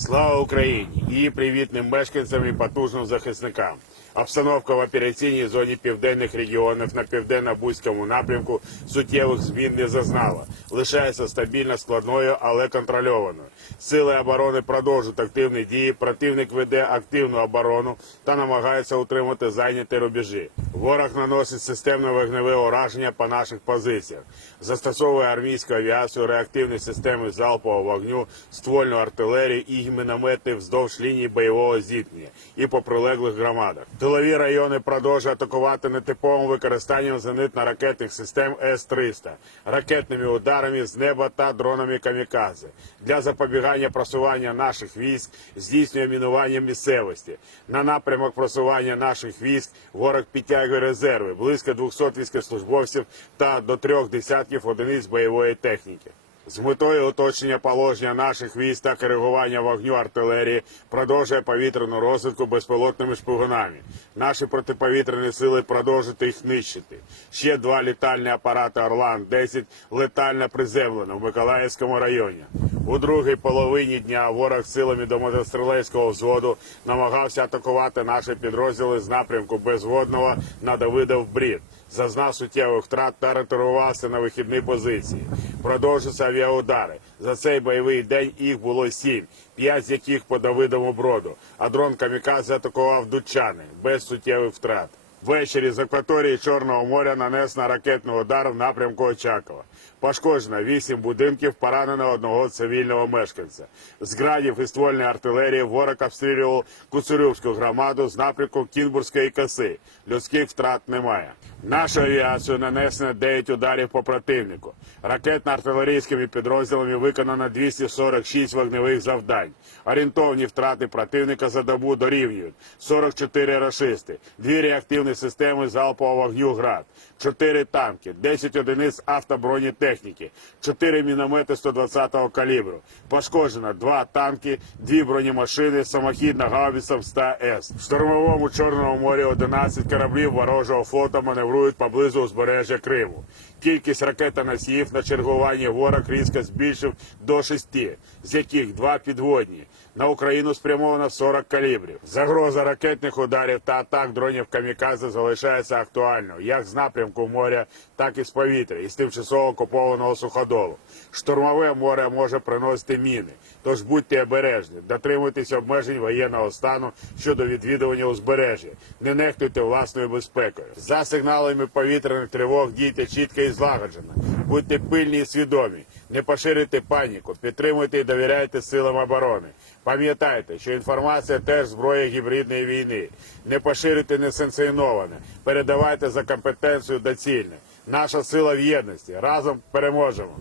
Слава Україні! Її привітним мешканцям і потужним захисникам. Обстановка в операційній зоні південних регіонів на південно-бузькому напрямку суттєвих змін не зазнала. Лишається стабільно складною, але контрольованою. Сили оборони продовжують активні дії. Противник веде активну оборону та намагається утримати зайняті рубежі. Ворог наносить системне вогневе ураження по наших позиціях, застосовує армійську авіацію, реактивні системи залпового вогню, ствольну артилерію і міномети вздовж лінії бойового зіткнення і по прилеглих громадах. Тилові райони продовжують атакувати нетиповим використанням зенитно-ракетних систем С-300, ракетними ударами з неба та дронами камікадзе. Для запобігання просування наших військ здійснює мінування місцевості. На напрямок просування наших військ ворог підтягує резерви близько 200 військовослужбовців та до трьох десятків одиниць бойової техніки. З метою уточнення положення наших військ та коригування вогню артилерії продовжує повітряну розвідку безпілотними шпигунами. Наші протиповітряні сили продовжують їх нищити. Ще два літальні апарати Орлан-10 летально приземлено в Миколаївському районі. У другій половині дня ворог силами до мотострілецького взводу намагався атакувати наші підрозділи з напрямку безводного на Давидов Брід. Зазнав суттєвих втрат та ретирувався на вихідні позиції. Продовжуються авіаудари. За цей бойовий день їх було сім, п'ять з яких по Давидовому броду. А дрон Камікадзе атакував Дучани без суттєвих втрат. Ввечері з акваторії Чорного моря нанесено ракетний удар в напрямку Очакова. Пошкоджено вісім будинків, поранено одного цивільного мешканця. З градів і ствольної артилерії ворог обстрілював Куцурюбську громаду з напрямку Кінбурзької коси. Людських втрат немає. Нашу авіацію нанесено 9 ударів по противнику. Ракетно-артилерійськими підрозділами виконано 246 вогневих завдань. Орієнтовні втрати противника за добу дорівнюють 44 рашисти, дві реактивні системи залпового вогню ГРАД, 4 танки, 10 одиниць автобронетехніки, 4 міномети 120-го калібру. Пошкоджено 2 танки, 2 бронемашини, самохідна гаубиця СТА-С. В штурмовому Чорному морі 11 кораблів ворожого флоту маневрують поблизу узбережжя Криму. Кількість ракетоносіїв на чергуванні ворог різко збільшив до 6, з яких 2 підводні. На Україну спрямовано 40 калібрів. Загроза ракетних ударів та атак дронів камікадзе залишається актуальною як з напрямку моря, так і з повітря, і з тимчасово окупованого суходолу. Штурмове море може приносити міни. Тож будьте обережні, дотримуйтесь обмежень воєнного стану щодо відвідування узбережжя. Не нехтуйте власною безпекою. За сигналами повітряних тривог дійте чітко і злагоджено. Будьте пильні і свідомі. Не поширюйте паніку, підтримуйте і довіряйте силам оборони. Пам'ятайте, що інформація теж зброя гібридної війни. Не поширюйте несанкціоноване, передавайте за компетенцію доцільне. Наша сила в єдності. Разом переможемо.